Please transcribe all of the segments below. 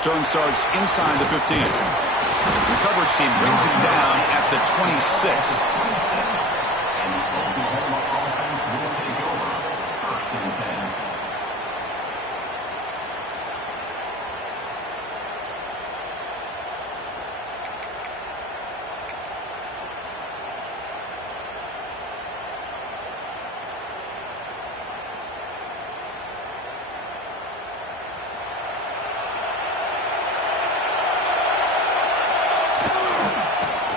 Turn starts inside the 15. The coverage team brings him down at the 26.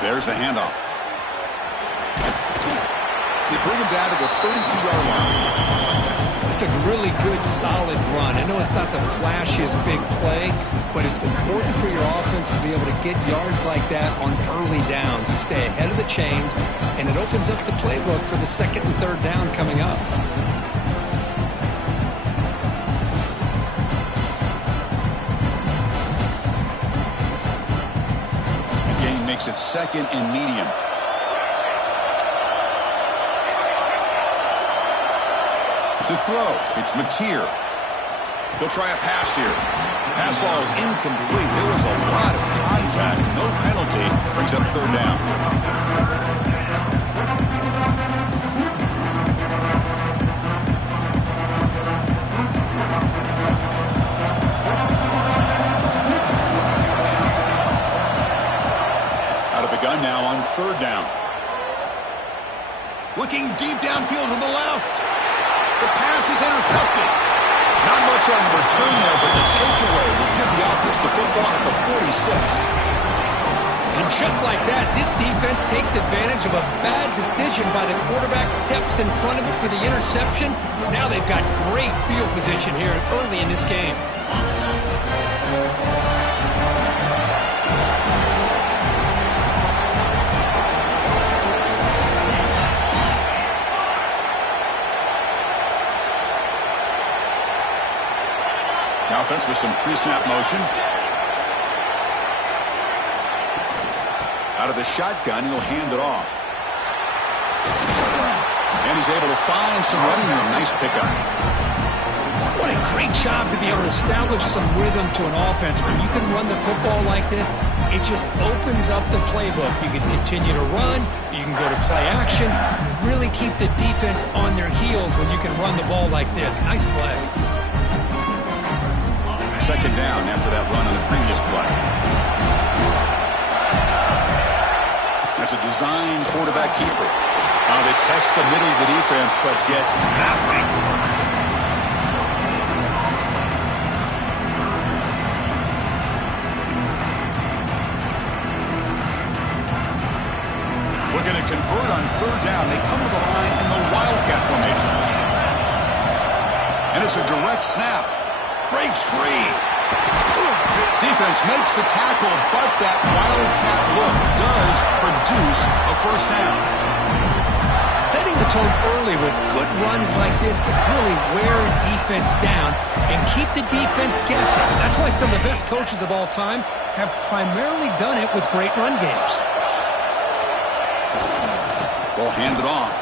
There's the handoff. They bring him down to the 32-yard line. It's a really good, solid run. I know it's not the flashiest big play, but it's important for your offense to be able to get yards like that on early downs. You stay ahead of the chains, and it opens up the playbook for the second and third down coming up. It's second and medium. To throw, it's Mateer. They'll try a pass here. Pass ball is incomplete. There was a lot of contact. No penalty. Brings up third down. Now on third down. Looking deep downfield to the left. The pass is intercepted. Not much on the return there, but the takeaway will give the offense the football at the 46. And just like that, this defense takes advantage of a bad decision by the quarterback, steps in front of it for the interception. Now they've got great field position here early in this game. Offense with some pre-snap motion. Out of the shotgun, he'll hand it off. And he's able to find some running room. Nice pickup. What a great job to be able to establish some rhythm to an offense. When you can run the football like this, it just opens up the playbook. You can continue to run. You can go to play action. You really keep the defense on their heels when you can run the ball like this. Nice play. Second down after that run on the previous play. That's a design quarterback keeper. They test the middle of the defense, but get nothing. Looking to convert on third down. They come to the line in the Wildcat formation. And it's a direct snap. Breaks free. Defense makes the tackle, but that Wildcat look does produce a first down. Setting the tone early with good runs like this can really wear a defense down and keep the defense guessing. That's why some of the best coaches of all time have primarily done it with great run games. Ball handed off.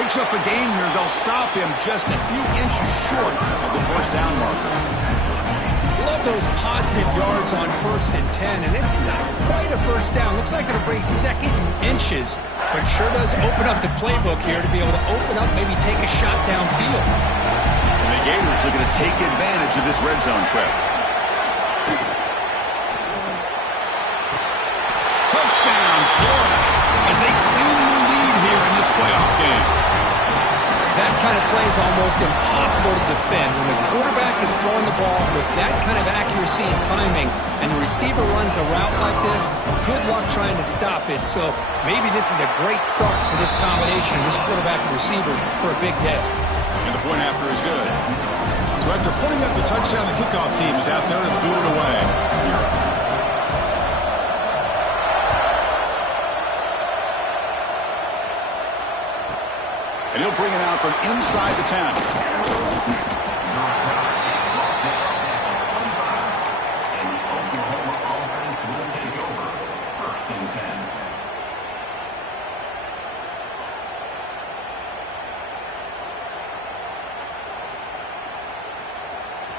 Picks up a gain here. They'll stop him just a few inches short of the first down marker. Love those positive yards on 1st and 10, and it's not quite a first down. Looks like it'll bring second inches, but sure does open up the playbook here to be able to open up, maybe take a shot downfield. And the Gators are going to take advantage of this red zone trip. Touchdown, Florida, as they claim the lead here in this playoff game. That kind of play is almost impossible to defend. When the quarterback is throwing the ball with that kind of accuracy and timing, and the receiver runs a route like this, good luck trying to stop it. So maybe this is a great start for this combination, this quarterback and receiver, for a big day. And the point after is good. So after putting up the touchdown, the kickoff team is out there and boot it away. And he'll bring it out from inside the 10.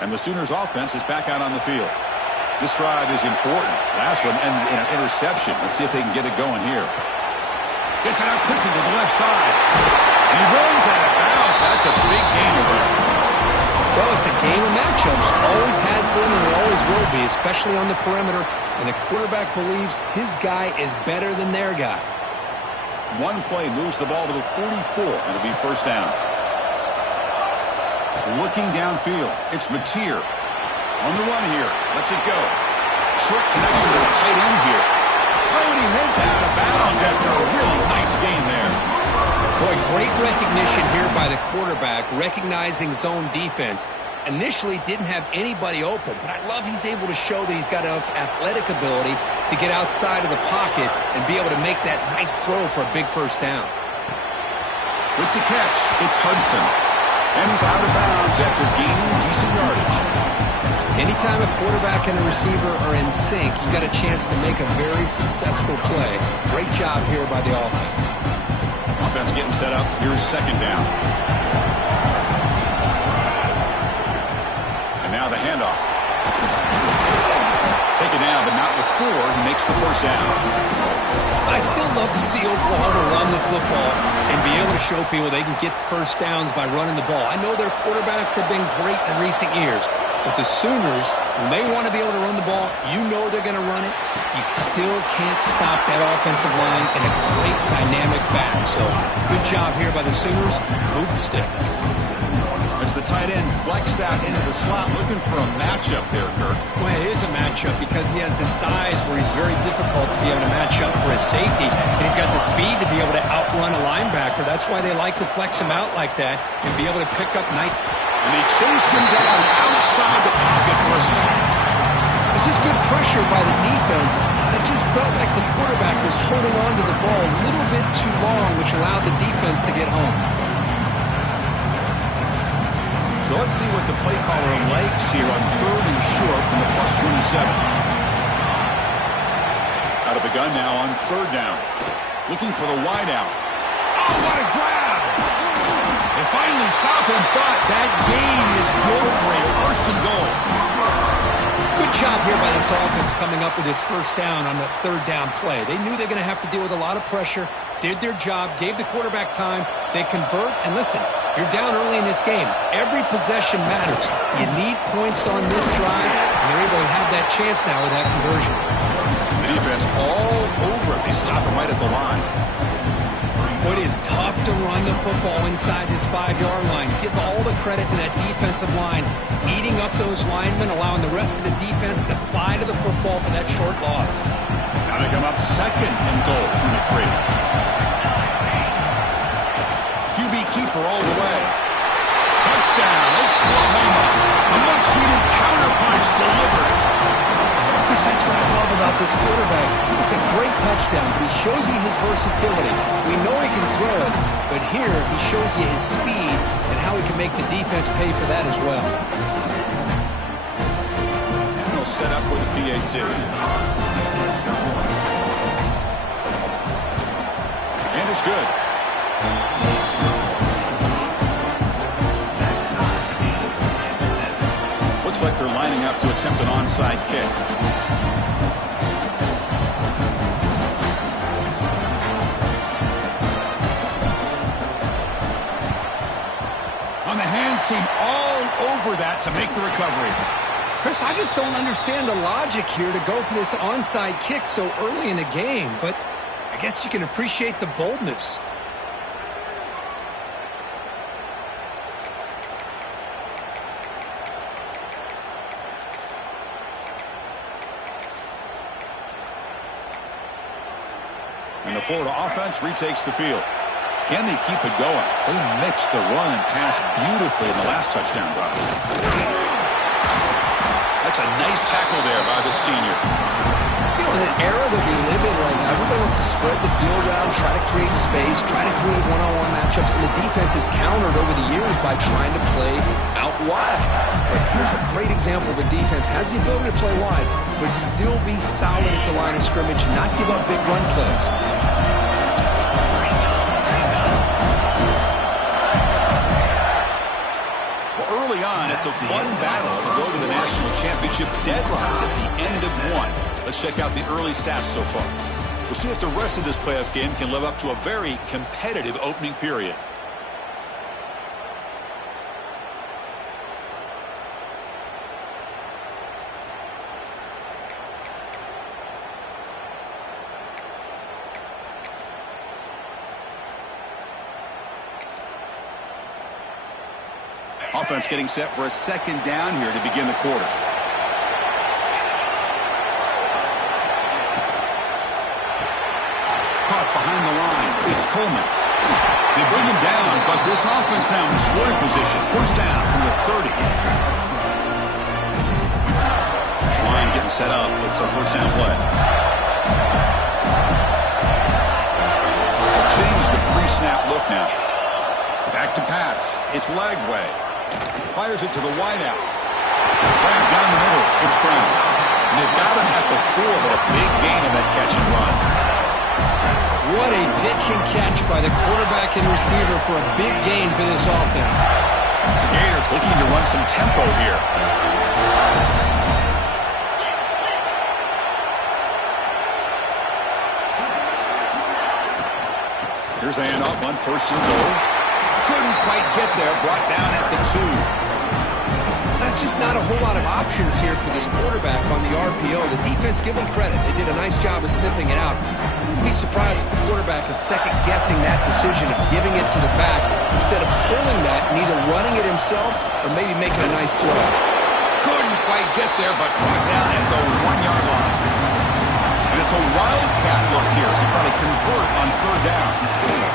And the Sooners offense is back out on the field. This drive is important. Last one and an interception. Let's see if they can get it going here. Gets it out quickly to the left side. And he runs out of bounds. That's a big gain there. Well, it's a game of matchups. Always has been and it always will be, especially on the perimeter. And the quarterback believes his guy is better than their guy. One play moves the ball to the 44, and it'll be first down. Looking downfield, it's Mateer. On the run here, lets it go. Short connection to the tight end here. Oh, and he heads out of bounds after a really nice gain there. Boy, great recognition here by the quarterback, recognizing zone defense. Initially didn't have anybody open, but I love he's able to show that he's got enough athletic ability to get outside of the pocket and be able to make that nice throw for a big first down. With the catch, it's Hudson. And he's out of bounds after gaining decent yardage. Anytime a quarterback and a receiver are in sync, you got a chance to make a very successful play. Great job here by the offense. Offense getting set up. Here's second down. And now the handoff. Take it down, but not before he makes the first down. I still love to see Oklahoma run the football and be able to show people they can get first downs by running the ball. I know their quarterbacks have been great in recent years, but the Sooners, when they want to be able to run the ball, you know they're going to run it. You still can't stop that offensive line and a great dynamic back. So good job here by the Sooners. Move the sticks. As the tight end flexed out into the slot, looking for a matchup there, Kirk. Well, it is a matchup because he has the size where he's very difficult to be able to match up for his safety. And he's got the speed to be able to outrun a linebacker. That's why they like to flex him out like that and be able to pick up night. And they chase him down outside the pocket for a sack. This is good pressure by the defense, but it just felt like the quarterback was holding on to the ball a little bit too long, which allowed the defense to get home. So let's see what the play caller likes here on 3rd and short from the +27. Out of the gun now on 3rd down. Looking for the wideout. Oh, what a grab! They finally stop him, but that gain is good for a 1st and goal. Good job here by this offense coming up with his first down on the 3rd down play. They knew they were going to have to deal with a lot of pressure, did their job, gave the quarterback time, they convert, and listen, you're down early in this game. Every possession matters. You need points on this drive, and they're able to have that chance now with that conversion. The defense all over it. They stop him right at the line. It is tough to run the football inside this 5-yard line. Give all the credit to that defensive line, eating up those linemen, allowing the rest of the defense to fly to the football for that short loss. Now they come up 2nd and goal from the 3. QB keeper all the way. Touchdown, Oklahoma. A much-needed counterpunch delivered. Chris, that's what I love about this quarterback. It's a great touchdown, but he shows you his versatility. We know he can throw it, but here he shows you his speed and how he can make the defense pay for that as well. And he'll set up with a PAT. And it's good. Looks like they're lining up to attempt an onside kick. On the hands team all over that to make the recovery. Chris, I just don't understand the logic here to go for this onside kick so early in the game, but I guess you can appreciate the boldness. And the Florida offense retakes the field. Can they keep it going? They mixed the run and pass beautifully in the last touchdown drive. That's a nice tackle there by the senior. You know, in an era that we live in right now, everybody wants to spread the field around, try to create space, try to create one-on-one matchups. matchups, and the defense has countered over the years by trying to play out wide. But here's a great example of a defense has the ability to play wide, but still be solid at the line of scrimmage, not give up big run plays. Early on, it's a fun battle to go to the national championship deadline at the end of one. Let's check out the early stats so far. We'll see if the rest of this playoff game can live up to a very competitive opening period. Offense getting set for a second down here to begin the quarter. Caught behind the line. It's Coleman. They bring him down, but this offense now in scoring position. First down from the 30. This line getting set up. It's a first down play. They'll change the pre-snap look now. Back to pass. It's Lagway. Fires it to the wideout. Grabbed down the middle. It's Brown. And they've got him at the 4, but a big gain in that catch and run. What a pitch and catch by the quarterback and receiver for a big gain for this offense. The Gators looking to run some tempo here. Here's the handoff on first and goal. Couldn't quite get there. Brought down at the 2. That's just not a whole lot of options here for this quarterback on the RPO. The defense, give them credit. They did a nice job of sniffing it out. I'd be surprised if the quarterback is second-guessing that decision of giving it to the back instead of pulling that and either running it himself or maybe making a nice throw. Couldn't quite get there, but brought down at the 1-yard line. And it's a wildcat look here as they try to convert on third down.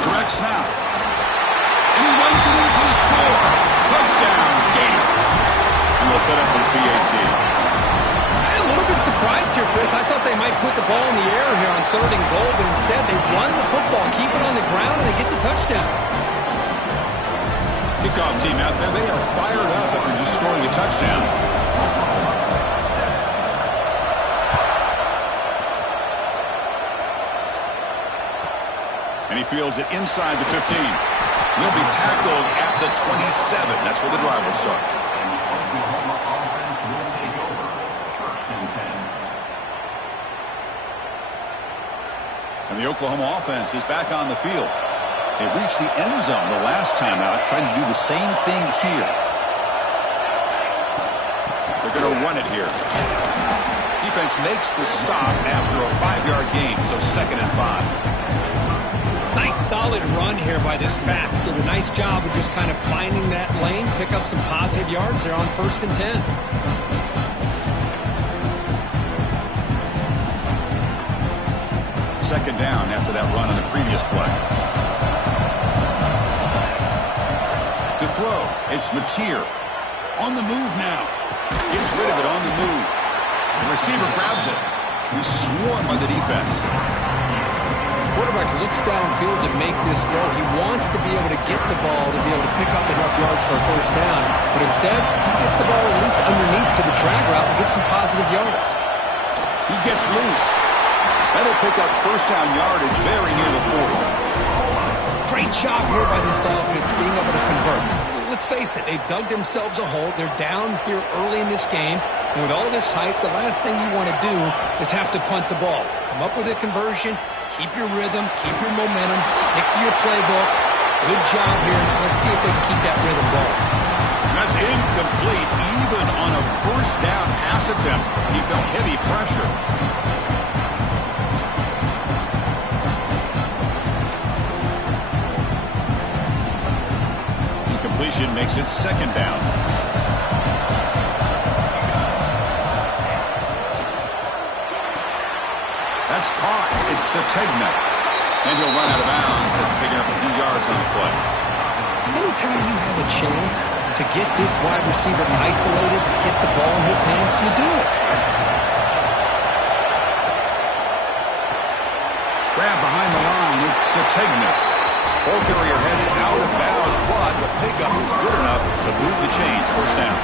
Direct snap. And he runs it in for the score. Touchdown, Gators. And they'll set up for the PAT. I'm a little bit surprised here, Chris. I thought they might put the ball in the air here on third and goal, but instead they run the football, keep it on the ground, and they get the touchdown. Kickoff team out there, they are fired up after just scoring a touchdown. And he fields it inside the 15. He'll be tackled at the 27. That's where the drive will start. And the Oklahoma offense is back on the field. They reached the end zone the last time out, trying to do the same thing here. They're going to run it here. Defense makes the stop after a 5-yard gain, so 2nd and 5. Nice solid run here by this back. Did a nice job of just kind of finding that lane, pick up some positive yards. They're on 1st and 10. Second down after that run on the previous play. To throw, it's Mateer. On the move now. Gets rid of it on the move. The receiver grabs it. He's swarmed by the defense. Quarterback looks downfield to make this throw. He wants to be able to get the ball to be able to pick up enough yards for a first down. But instead, gets the ball at least underneath to the drag route and gets some positive yards. He gets loose. That'll pick up first down yardage very near the 40. Great job here by this offense being able to convert. Let's face it, they've dug themselves a hole. They're down here early in this game. And with all this hype, the last thing you want to do is have to punt the ball. Come up with a conversion. Keep your rhythm, keep your momentum, stick to your playbook. Good job here. Now let's see if they can keep that rhythm going. That's incomplete. Even on a first down pass attempt, he felt heavy pressure. Incompletion makes it 2nd down. That's caught. It's Sategna. And he'll run out of bounds after picking up a few yards on the play. Anytime you have a chance to get this wide receiver isolated, get the ball in his hands, you do it. Grab behind the line. It's Sategna. Ball carrier heads out out of bounds, but the pickup was good enough to move the chains. First down.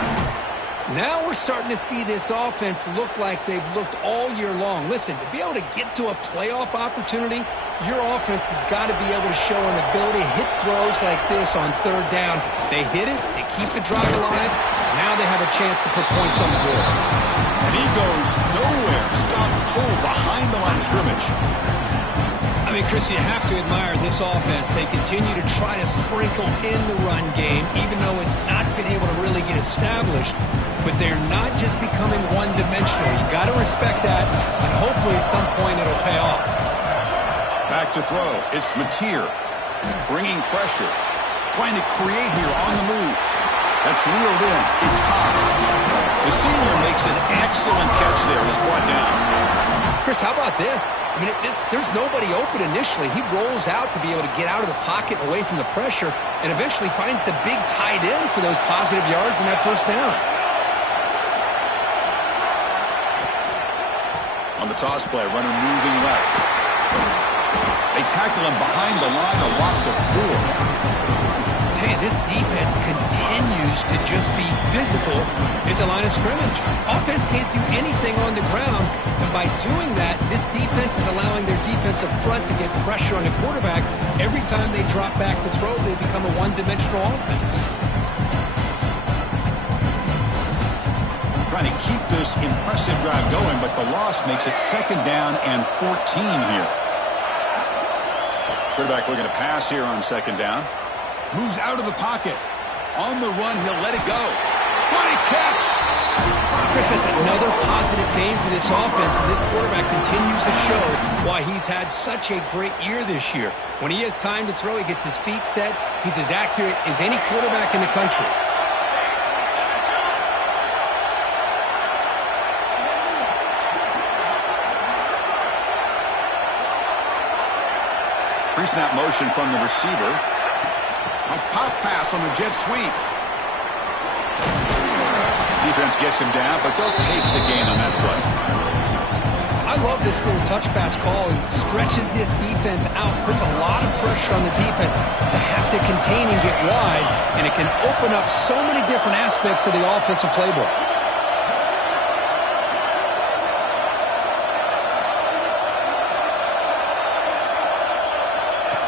Now we're starting to see this offense look like they've looked all year long. Listen, to be able to get to a playoff opportunity, your offense has got to be able to show an ability to hit throws like this on third down. They hit it, they keep the drive alive. Now they have a chance to put points on the board. And he goes nowhere. Stop cold behind the line of scrimmage. I mean, Chris, you have to admire this offense. They continue to try to sprinkle in the run game, even though it's not been able to really get established. But they're not just becoming one-dimensional. You got to respect that, and hopefully at some point it'll pay off. Back to throw. It's Mateer bringing pressure, trying to create here on the move. That's reeled in. It's Haas. The senior makes an excellent catch there and is brought down. Chris, how about this? I mean, there's nobody open initially. He rolls out to be able to get out of the pocket away from the pressure and eventually finds the big tight end for those positive yards in that first down. On the toss play, runner moving left. They tackle him behind the line, a loss of 4. Hey, this defense continues to just be physical at the line of scrimmage. Offense can't do anything on the ground, and by doing that, this defense is allowing their defensive front to get pressure on the quarterback. Every time they drop back to throw, they become a one-dimensional offense. Trying to keep this impressive drive going, but the loss makes it second down and 14 here. Quarterback looking to pass here on second down. Moves out of the pocket. On the run, he'll let it go. What a catch! Chris, that's another positive game for this offense, and this quarterback continues to show why he's had such a great year this year. When he has time to throw, he gets his feet set. He's as accurate as any quarterback in the country. Pre-snap motion from the receiver. A pop pass on the jet sweep. Defense gets him down, but they'll take the gain on that play. I love this little touch pass call. It stretches this defense out, puts a lot of pressure on the defense to have to contain and get wide, and it can open up so many different aspects of the offensive playbook.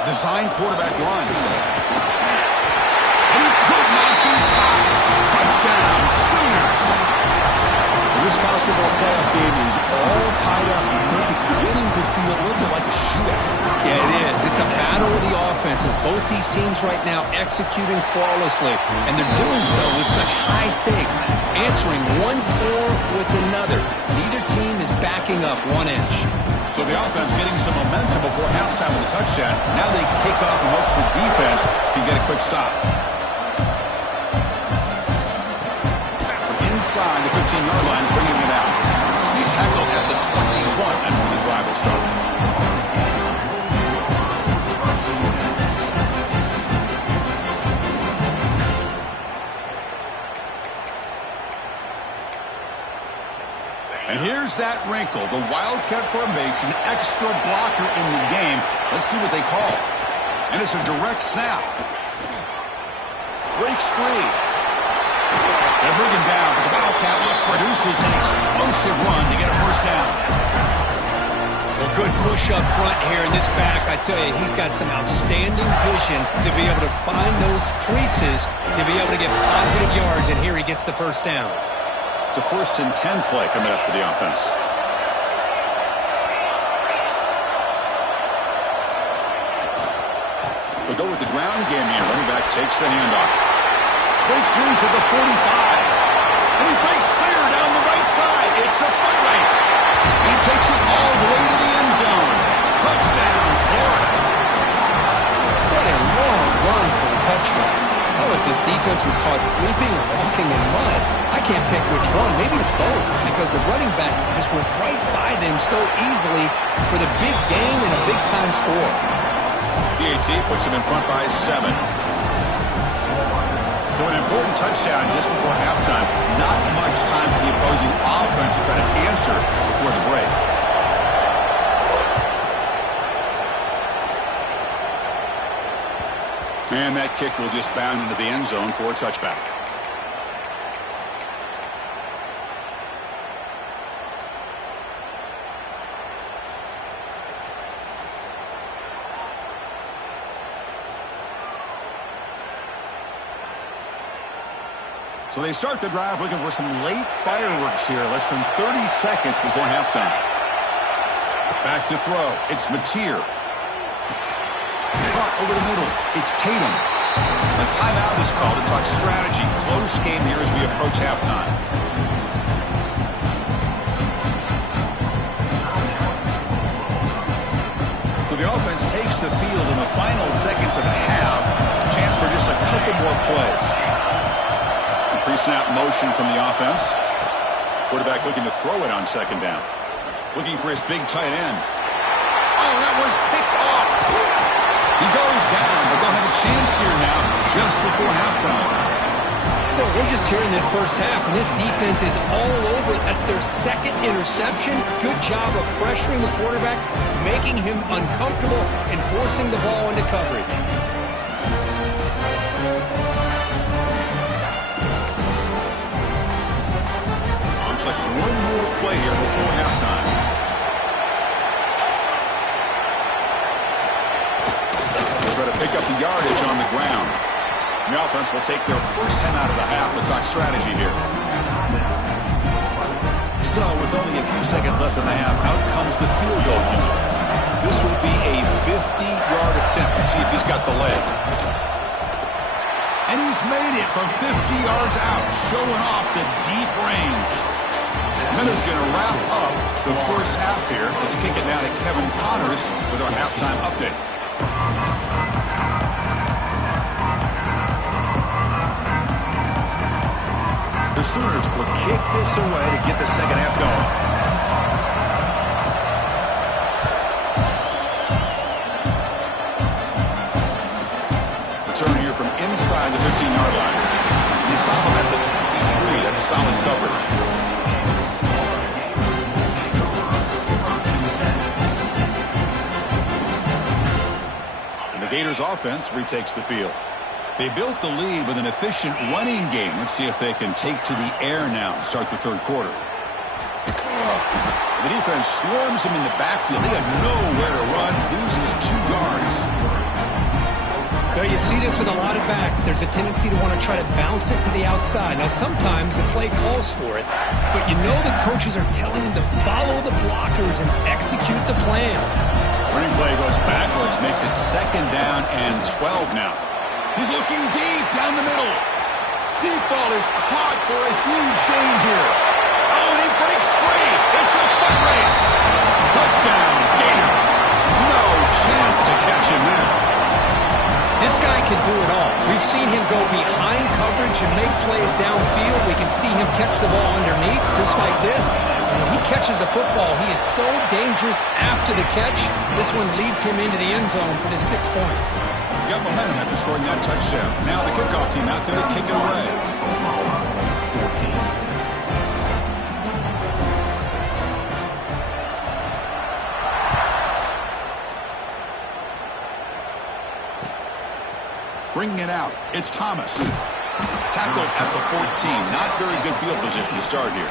Design quarterback run. And he could not be stopped. Touchdown, Sooners. This college football playoff game is all tied up. It's beginning to feel a little bit like a shootout. Yeah, it is. It's a battle of the offenses. Both these teams right now executing flawlessly, and they're doing so with such high stakes, answering one score with another. Neither team is backing up 1 inch. So the offense getting some momentum before halftime with a touchdown. Now they kick off and hopes the defense can get a quick stop. From inside the 15-yard line, bringing it out. He's tackled at the 21. That's where the drive will start. And here's that wrinkle, the Wildcat formation, extra blocker in the game. Let's see what they call. And it's a direct snap. Breaks free. They're bringing down, but the Wildcat look produces an explosive run to get a first down. Well, good push up front here in this back. I tell you, he's got some outstanding vision to be able to find those creases, to be able to get positive yards, and here he gets the first down. It's a 1st and 10 play coming up for the offense. They'll go with the ground game here. Running back takes the handoff. Breaks loose at the 45. And he breaks clear down the right side. It's a foot race. And he takes it all the way to the end zone. Touchdown, Florida. What a long run for a touchdown. Oh, if this defense was caught sleeping or walking in mud, I can't pick which one. Maybe it's both, because the running back just went right by them so easily for the big gain and a big-time score. PAT puts him in front by 7. So an important touchdown just before halftime. Not much time for the opposing offense to try to answer before the break. And that kick will just bound into the end zone for a touchback. So they start the drive looking for some late fireworks here. Less than 30 seconds before halftime. Back to throw. It's Mateer. Caught over the middle. It's Tatum. A timeout is called to talk strategy. Close game here as we approach halftime. So the offense takes the field in the final seconds of the half. Chance for just a couple more plays. Pre-snap motion from the offense. Quarterback looking to throw it on second down. Looking for his big tight end. Oh, that one's picked off. He goes down, but they'll have a chance here now just before halftime. Well, we're just here in this first half, and this defense is all over it. That's their second interception. Good job of pressuring the quarterback, making him uncomfortable, and forcing the ball into coverage. Looks like one more play here before halftime. They'll try to pick up the yardage on the ground. The offense will take their first 10 out of the half to talk strategy here. So, with only a few seconds left in the half, out comes the field goal unit. This will be a 50-yard attempt. Let's see if he's got the leg. And he's made it from 50 yards out, showing off the deep range. Minnesota going to wrap up the first half here. Let's kick it down to Kevin Connors with our halftime update. The Sooners will kick this away to get the second half going. Return here from inside the 15-yard line. They stop him at the 23. That's solid coverage. And the Gators offense retakes the field. They built the lead with an efficient running game. Let's see if they can take to the air now to start the third quarter. The defense swarms him in the backfield. They have nowhere to run, loses 2 yards. Well, you see this with a lot of backs. There's a tendency to want to try to bounce it to the outside. Now, sometimes the play calls for it, but you know the coaches are telling them to follow the blockers and execute the plan. Running play goes backwards, makes it second down and 12 now. He's looking deep down the middle. Deep ball is caught for a huge gain here. Oh, and he breaks free. It's a foot race. Touchdown, Gators. No chance to catch him there. This guy can do it all. We've seen him go behind coverage and make plays downfield. We can see him catch the ball underneath, just like this. And when he catches a football, he is so dangerous after the catch. This one leads him into the end zone for the 6 points. Got momentum after scoring that touchdown. Now the kickoff team out there to kick it away. Bringing it out, it's Thomas. Tackled at the 14. Not very good field position to start here.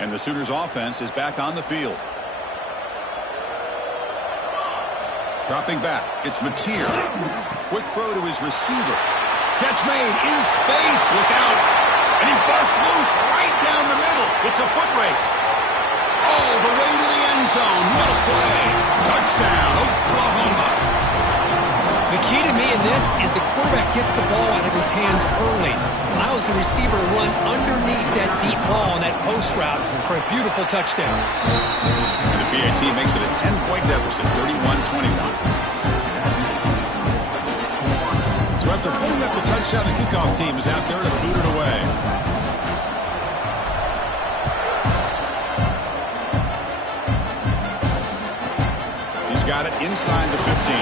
And the Sooners offense is back on the field. Dropping back, it's Mateer. Quick throw to his receiver. Catch made in space, look out. And he busts loose right down the middle. It's a foot race. All the way to the end zone. What a play. Touchdown, Oklahoma. The key to me in this is the quarterback gets the ball out of his hands early, allows the receiver to run underneath that deep ball on that post route for a beautiful touchdown. And the PAT makes it a 10-point deficit, 31-21. So after pulling up the touchdown, the kickoff team is out there to boot it away. He's got it inside the 15.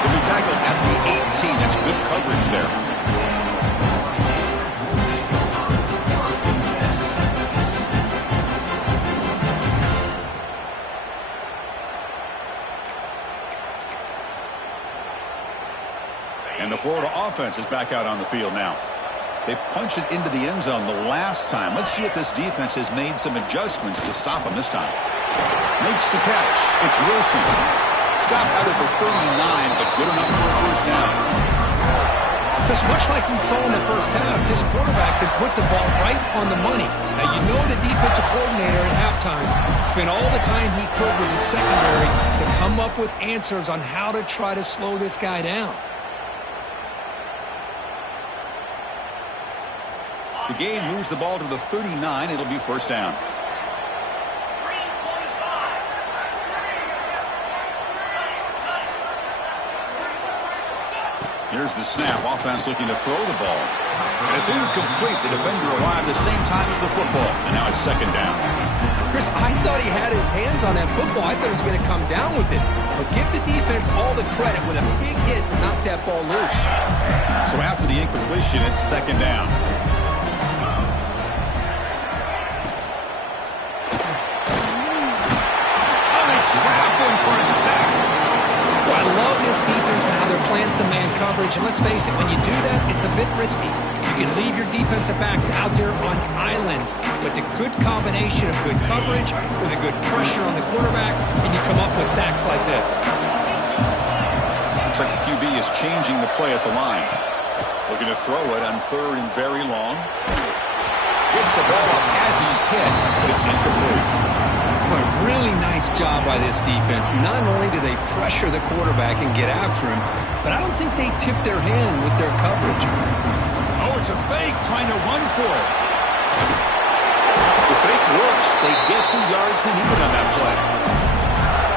He'll be tackled at the 18. That's good coverage there. offense is back out on the field now. They punched it into the end zone the last time. Let's see if this defense has made some adjustments to stop them this time. Makes the catch. It's Wilson. Stopped out at the 39, but good enough for a first down. Just much like we saw in the first half, this quarterback could put the ball right on the money. Now, you know the defensive coordinator at halftime spent all the time he could with his secondary to come up with answers on how to try to slow this guy down. The game moves the ball to the 39. It'll be first down. Here's the snap. Offense looking to throw the ball. And it's incomplete. The defender arrived the same time as the football. And now it's second down. Chris, I thought he had his hands on that football. I thought he was going to come down with it. But give the defense all the credit with a big hit to knock that ball loose. So after the incompletion, it's second down. Trap him for a sack. Well, I love this defense and how they're playing some man coverage. And let's face it, when you do that, it's a bit risky. You can leave your defensive backs out there on islands. But the good combination of good coverage with a good pressure on the quarterback, and you come up with sacks like this. Looks like the QB is changing the play at the line. Looking to throw it on third and very long. Gets the ball up as he's hit, but it's incomplete. A really nice job by this defense. Not only do they pressure the quarterback and get after him, but I don't think they tip their hand with their coverage. Oh, it's a fake trying to run for it. The fake works. They get the yards they needed on that play.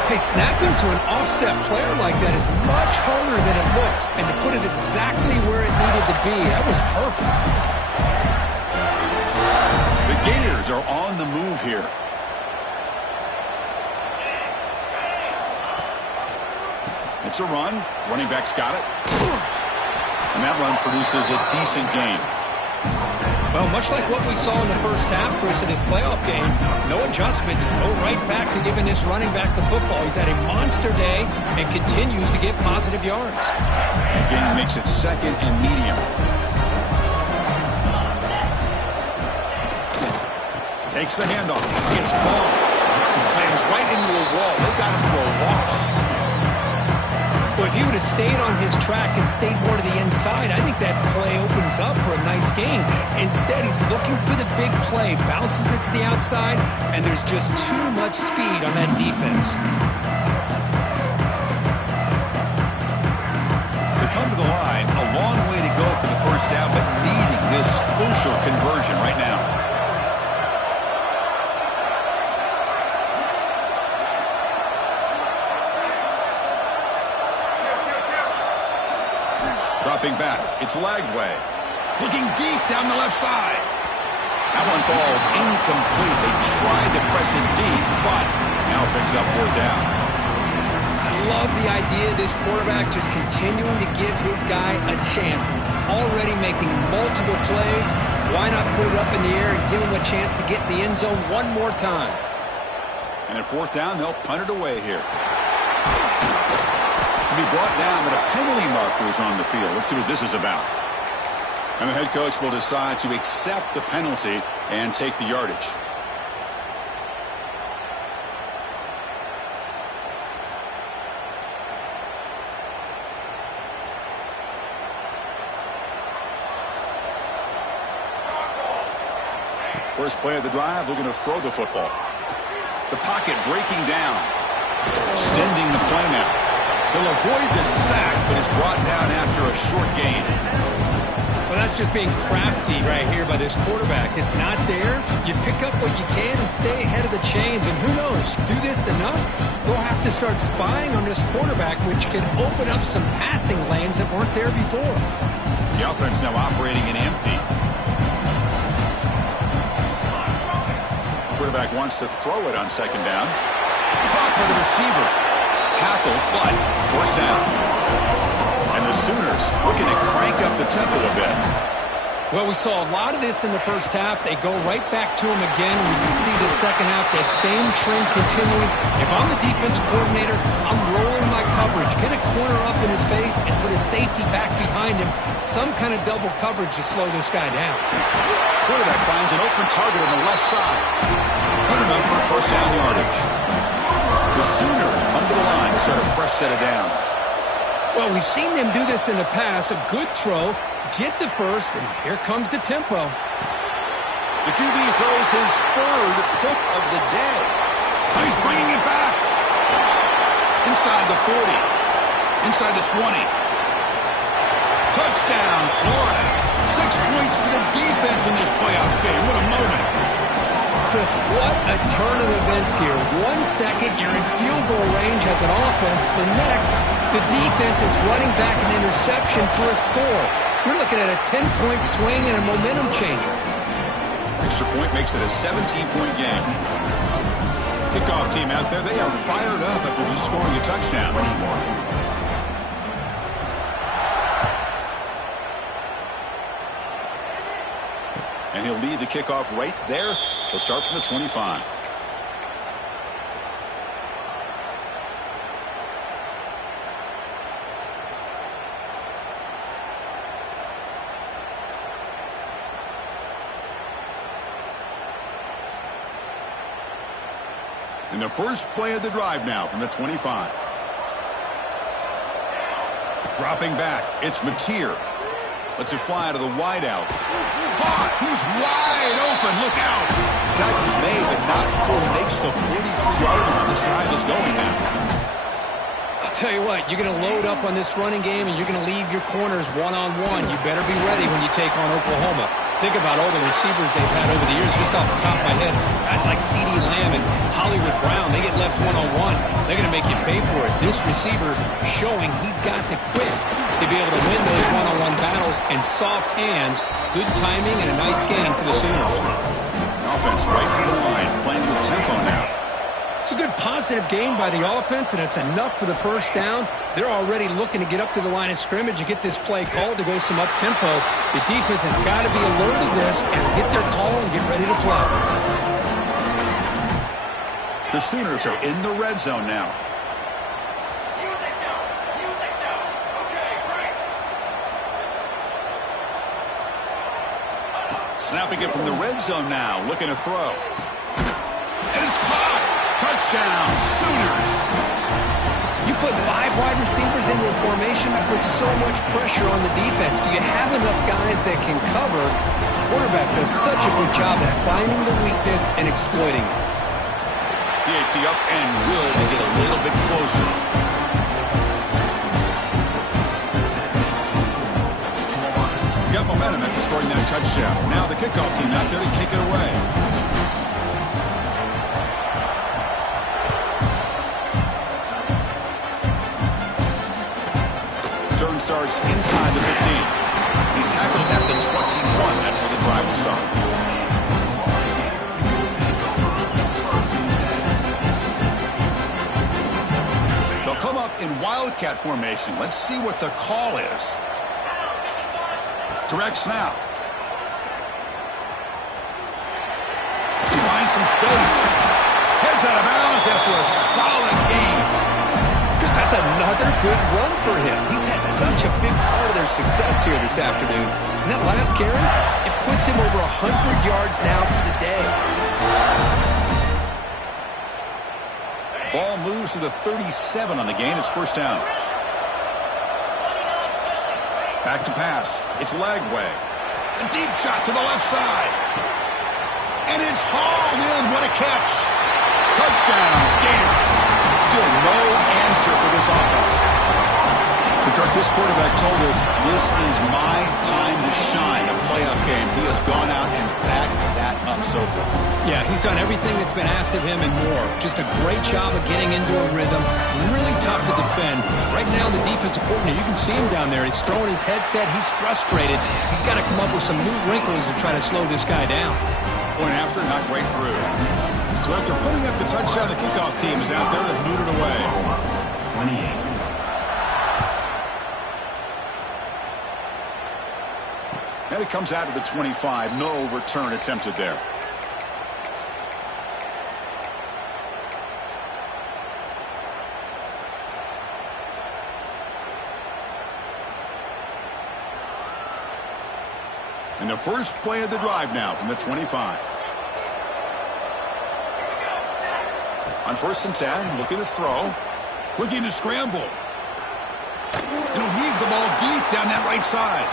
Hey, snapping to an offset player like that is much harder than it looks, and to put it exactly where it needed to be, that was perfect. The Gators are on the move here. It's a run. Running back's got it. And that run produces a decent gain. Well, much like what we saw in the first half, Chris, of this playoff game, no adjustments. Go right back to giving this running back the football. He's had a monster day and continues to get positive yards. The gain makes it second and medium. Takes the handoff. Gets called. Slams right into a wall. They got him for a loss. Well, if he would have stayed on his track and stayed more to the inside, I think that play opens up for a nice gain. Instead, he's looking for the big play, bounces it to the outside, and there's just too much speed on that defense. They come to the line, a long way to go for the first down, but needing this crucial conversion right now. Dropping back, it's Lagway. Looking deep down the left side. That one falls incomplete. They tried to press it deep, but now picks up fourth down. I love the idea of this quarterback just continuing to give his guy a chance. Already making multiple plays. Why not put it up in the air and give him a chance to get in the end zone one more time? And at fourth down, they'll punt it away here. Be brought down, but a penalty marker is on the field. Let's see what this is about. And the head coach will decide to accept the penalty and take the yardage. First play of the drive, looking to throw the football. The pocket breaking down. Extending the play now. He'll avoid the sack, but is brought down after a short gain. Well, that's just being crafty right here by this quarterback. It's not there. You pick up what you can and stay ahead of the chains. And who knows, do this enough, they'll have to start spying on this quarterback, which can open up some passing lanes that weren't there before. The offense now operating in empty. Quarterback wants to throw it on second down. Caught by the receiver. Tackle, but first down. And the Sooners looking to crank up the tempo a bit. Well, we saw a lot of this in the first half. They go right back to him again. We can see the second half, that same trend continuing. If I'm the defensive coordinator, I'm rolling my coverage. Get a corner up in his face and put a safety back behind him. Some kind of double coverage to slow this guy down. Quarterback finds an open target on the left side. Good enough for first down yardage. The Sooners come to the line to start a fresh set of downs. Well, we've seen them do this in the past. A good throw. Get the first, and here comes the tempo. The QB throws his third pick of the day. He's bringing it back. Inside the 40. Inside the 20. Touchdown, Florida. 6 points for the defense in this playoff game. What a moment. Chris, what a turn of events here. 1 second, you're in field goal range as an offense. The next, the defense is running back an interception for a score. You're looking at a 10-point swing and a momentum changer. Extra point makes it a 17-point game. Kickoff team out there, they are fired up after just scoring a touchdown. And he'll lead the kickoff right there. He'll start from the 25. In the first play of the drive now from the 25. Dropping back, it's Mateer. Lets it fly out of the wideout. Caught! He's wide open. Look out! Tackle's made, but not before he makes the 43-yard line. This drive is going now. I'll tell you what, you're going to load up on this running game, and you're going to leave your corners one-on-one. You better be ready when you take on Oklahoma. Think about all the receivers they've had over the years, just off the top of my head. Guys like CeeDee Lamb and Hollywood Brown, they get left one-on-one. They're going to make you pay for it. This receiver showing he's got the quicks to be able to win those one-on-one battles and soft hands. Good timing and a nice gain for the Sooners. Offense right to the line, playing with tempo now. It's a good positive gain by the offense, and it's enough for the first down. They're already looking to get up to the line of scrimmage and get this play called to go some up-tempo. The defense has got to be alert to this and get their call and get ready to play. The Sooners are in the red zone now. Snapping it from the red zone now, looking to throw. And it's caught! Touchdown, Sooners! You put 5 wide receivers into a formation, that puts so much pressure on the defense. Do you have enough guys that can cover? The quarterback does such a good job at finding the weakness and exploiting it. PAT up and good to get a little bit closer. Got momentum after scoring that touchdown. Now the kickoff team out there to kick it away. Turn starts inside the 15. He's tackled at the 21. That's where the drive will start. They'll come up in wildcat formation. Let's see what the call is. Direct snap. He finds some space. Heads out of bounds after a solid gain. Chris, that's another good run for him. He's had such a big part of their success here this afternoon. And that last carry, it puts him over 100 yards now for the day. Ball moves to the 37 on the gain. It's first down. Back to pass. It's Lagway. A deep shot to the left side. And it's hauled in. What a catch. Touchdown, Gators. Still no answer for this offense. McCark, this quarterback told us this is my time to shine, a playoff game. He has gone out and backed that up so far. Yeah, he's done everything that's been asked of him and more. Just a great job of getting into a rhythm. Really tough to defend. Right now, the defensive coordinator, you can see him down there. He's throwing his headset. He's frustrated. He's got to come up with some new wrinkles to try to slow this guy down. Point after, not great through. So after putting up the touchdown, the kickoff team is out there to boot it away. 28. And it comes out to the 25. No return attempted there. And the first play of the drive now from the 25. On 1st and 10, looking to throw. Looking to scramble. And he'll heave the ball deep down that right side.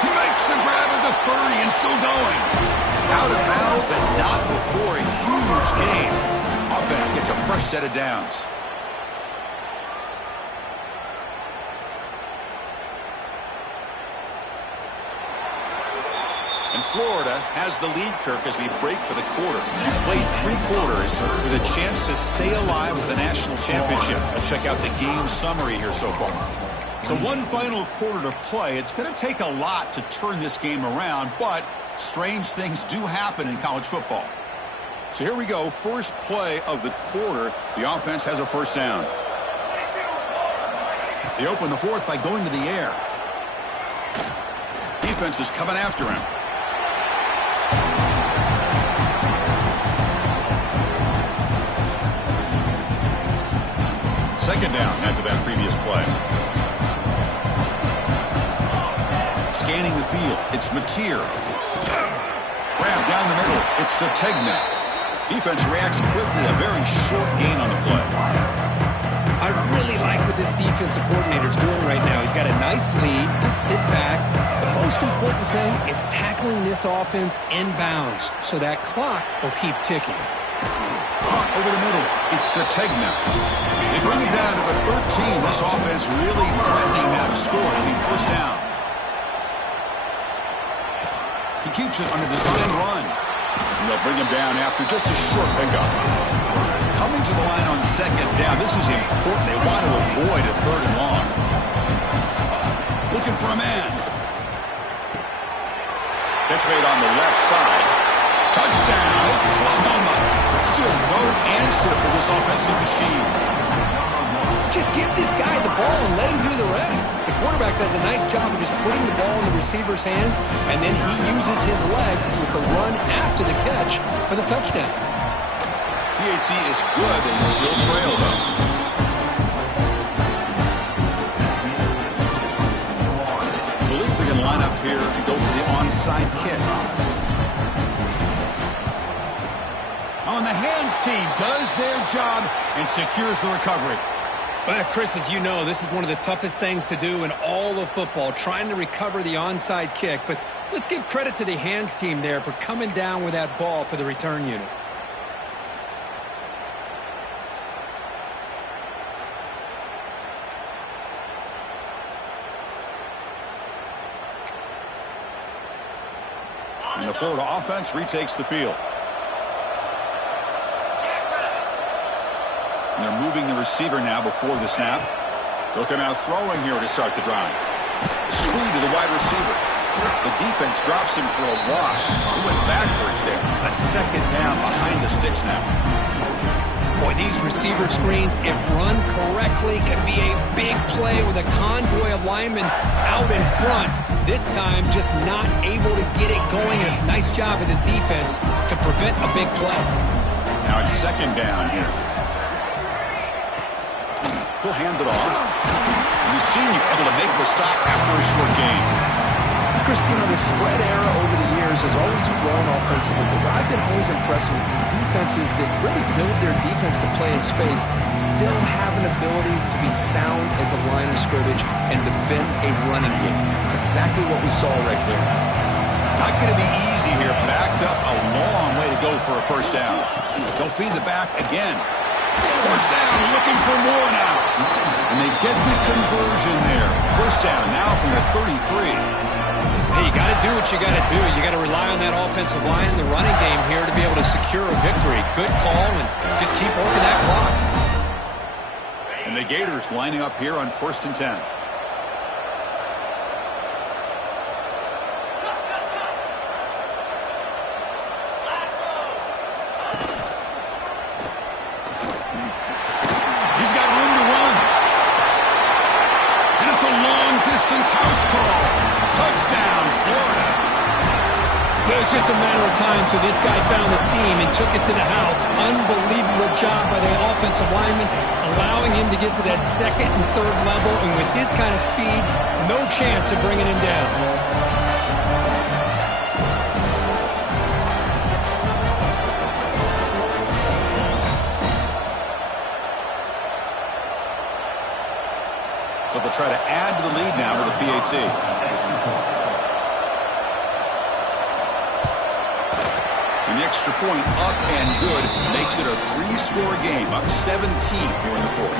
He makes the grab at the 30 and still going. Out of bounds, but not before a huge gain. Offense gets a fresh set of downs. And Florida has the lead, Kirk, as we break for the quarter. You played 3 quarters with a chance to stay alive with the national championship. Let's check out the game summary here so far. So one final quarter to play. It's going to take a lot to turn this game around, but strange things do happen in college football. So here we go. First play of the quarter. The offense has a first down. They open the fourth by going to the air. Defense is coming after him. Second down after that previous play. Scanning the field, it's Mateer. Grab down the middle, it's Sategna. Defense reacts quickly, a very short gain on the play. I really like what this defensive coordinator is doing right now. He's got a nice lead. Just sit back. The most important thing is tackling this offense inbounds so that clock will keep ticking. Caught over the middle, it's Sategna. They bring it down to the 13. This offense really threatening now to score. It'll be first down. He keeps it on a designed run. And they'll bring him down after just a short pickup. Coming to the line on second down. This is important. They want to avoid a 3rd and long. Looking for a man. Catch made on the left side. Touchdown, Oklahoma. Still no answer for this offensive machine. Just give this guy the ball and let him do the rest. The quarterback does a nice job of just putting the ball in the receiver's hands, and then he uses his legs with the run after the catch for the touchdown. PAT is good and still trail, though. I believe they're going to line up here and go for the onside kick. On the hands team does their job and secures the recovery. Well, Chris, as you know, this is one of the toughest things to do in all of football, trying to recover the onside kick. But let's give credit to the hands team there for coming down with that ball for the return unit. And the Florida offense retakes the field. And they're moving the receiver now before the snap. They'll come out throwing here to start the drive. Screen to the wide receiver. The defense drops him for a loss. He went backwards there. A second down behind the sticks now. Boy, these receiver screens, if run correctly, can be a big play with a convoy of linemen out in front. This time, just not able to get it going. And it's a nice job of the defense to prevent a big play. Now it's second down here. He'll hand it off. And the senior able to make the stop after a short gain. Chris, you know, the spread era over the years has always grown offensively, but what I've been always impressed with defenses that really build their defense to play in space still have an ability to be sound at the line of scrimmage and defend a running game. It's exactly what we saw right there. Not going to be easy here. Backed up a long way to go for a first down. They'll feed the back again. First down, looking for more now. And they get the conversion there. First down now from the 33. Hey, you got to do what you got to do. You got to rely on that offensive line and the running game here to be able to secure a victory. Good call, and just keep working that clock. And the Gators lining up here on 1st and 10. He's got room to run. And it's a long-distance house call. Touchdown, Florida. It was just a matter of time till this guy found the seam and took it to the house. Unbelievable job by the offensive lineman, allowing him to get to that second and third level, and with his kind of speed, no chance of bringing him down. So they'll try to add to the lead now with a PAT. And the extra point up and good makes it a 3-score game, up 17 here in the fourth.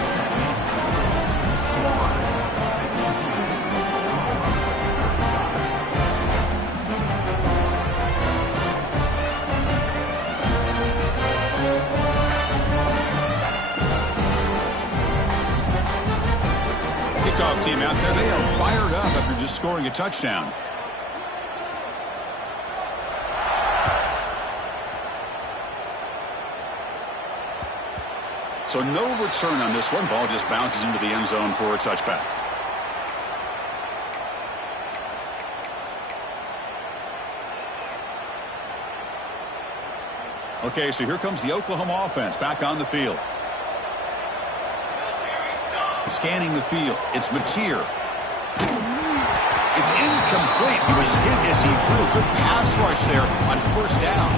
Kickoff team out there, they are fired up after just scoring a touchdown. So no return on this one. Ball just bounces into the end zone for a touchback. Okay, so here comes the Oklahoma offense back on the field. Scanning the field. It's Mateer. It's incomplete. He was hit as he threw a good pass rush there on first down.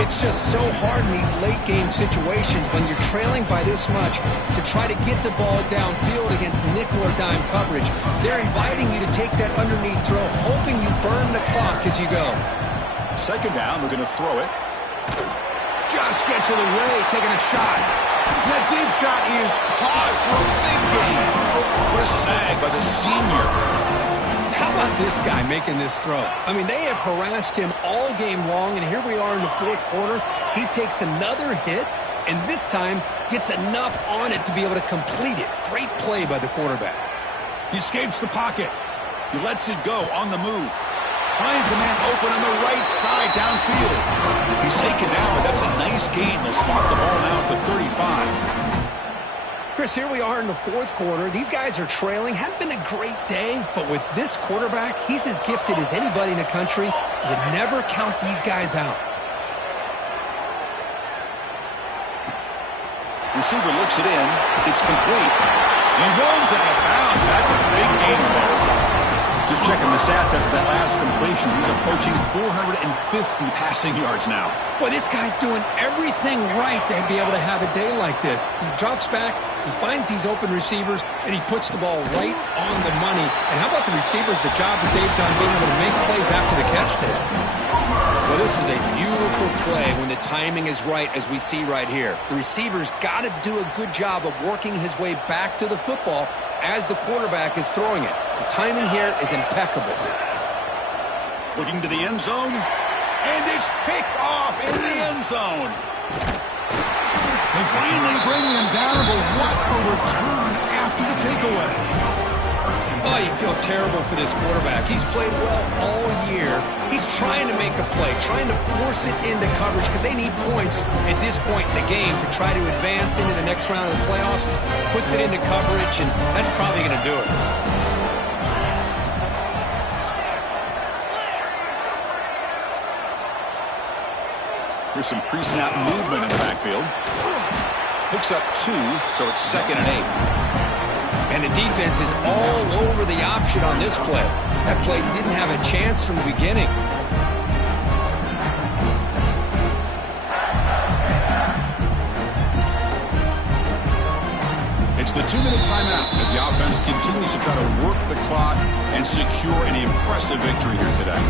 It's just so hard in these late-game situations when you're trailing by this much to try to get the ball downfield against nickel or dime coverage. They're inviting you to take that underneath throw, hoping you burn the clock as you go. Second down, we're going to throw it. Just gets it away, taking a shot. That deep shot is caught for a big gain. What a sag by the senior. How about this guy making this throw? I mean, they have harassed him all game long, and here we are in the fourth quarter. He takes another hit, and this time gets enough on it to be able to complete it. Great play by the quarterback. He escapes the pocket. He lets it go on the move. Finds a man open on the right side downfield. He's taken down, but that's a nice gain. They'll spot the ball now at the 35. Chris, here we are in the fourth quarter. These guys are trailing. Hadn't been a great day, but with this quarterback, he's as gifted as anybody in the country. You never count these guys out. Receiver looks it in. It's complete. He runs out of bounds. That's a big gain there. Just checking the stats after that last completion. He's approaching 450 passing yards now. Boy, this guy's doing everything right to be able to have a day like this. He drops back, he finds these open receivers, and he puts the ball right on the money. And how about the receivers, the job that they've done being able to make plays after the catch today? Well, this is a beautiful play when the timing is right, as we see right here. The receiver's got to do a good job of working his way back to the football as the quarterback is throwing it. The timing here is impeccable. Looking to the end zone, and it's picked off in the end zone. They finally bring him down, but what a return after the takeaway. Oh, you feel terrible for this quarterback. He's played well all year. He's trying to make a play, trying to force it into coverage because they need points at this point in the game to try to advance into the next round of the playoffs. Puts it into coverage, and that's probably going to do it. Here's some pre-snap movement in the backfield. Picks up 2, so it's 2nd and 8. And the defense is all over the option on this play. That play didn't have a chance from the beginning. It's the 2-minute timeout as the offense continues to try to work the clock and secure an impressive victory here today.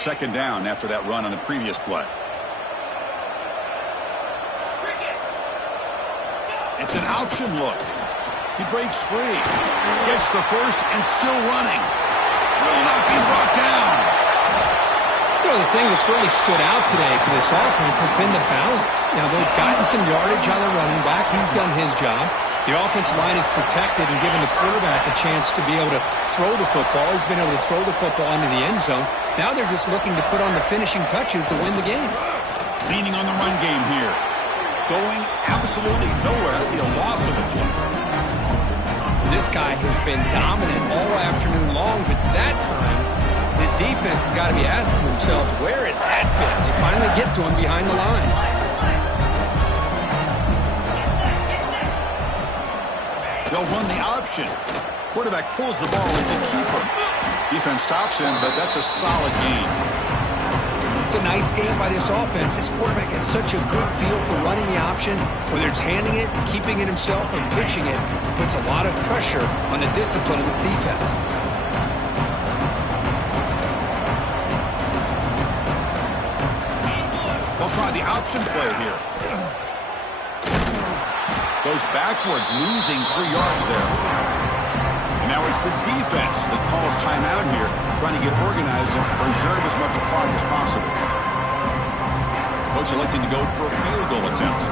Second down after that run on the previous play. It's an option look. He breaks free. Gets the first and still running. Will not be brought down. You know, the thing that's really stood out today for this offense has been the balance. Now, they've gotten some yardage on their running back. He's done his job. The offensive line is protected and given the quarterback a chance to be able to throw the football. He's been able to throw the football into the end zone. Now they're just looking to put on the finishing touches to win the game. Leaning on the run game here. Going absolutely nowhere. That'd be a loss of the play. This guy has been dominant all afternoon long, but that time, the defense has got to be asking themselves, where has that been? They finally get to him behind the line. They'll run the option. Quarterback pulls the ball into keeper. Defense stops him, but that's a solid gain. It's a nice game by this offense. This quarterback has such a good feel for running the option. Whether it's handing it, keeping it himself, or pitching it, puts a lot of pressure on the discipline of this defense. They'll try the option play here. Goes backwards, losing 3 yards there. And now it's the defense that calls timeout here, trying to get organized and preserve as much clock as possible. Coach electing to go for a field goal attempt.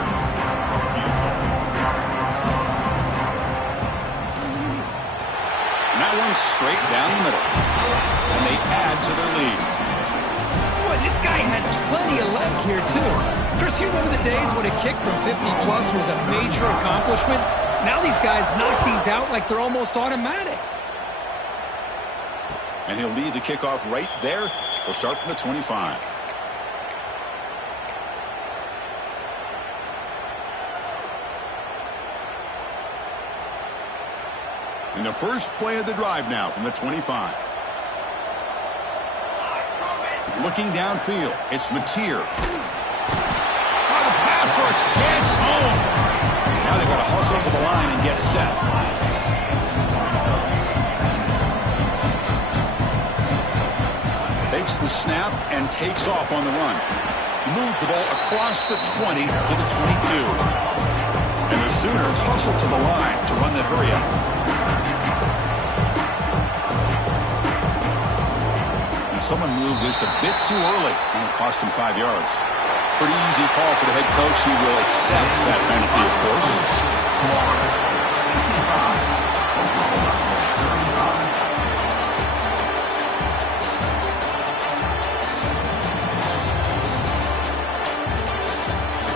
And that one's straight down the middle. And they add to their lead. Boy, this guy had plenty of leg here, too. Chris, you remember the days when a kick from 50-plus was a major accomplishment? Now these guys knock these out like they're almost automatic. And he'll lead the kickoff right there. He'll start from the 25. And the first play of the drive now from the 25. Looking downfield, it's Mateer. Oh, the pass rush gets home. Now they've got to hustle to the line and get set. Takes the snap and takes off on the run. He moves the ball across the 20 to the 22. And the Sooners hustle to the line to run the hurry up. And someone moved this a bit too early, and it cost him 5 yards. Pretty easy call for the head coach. He will accept that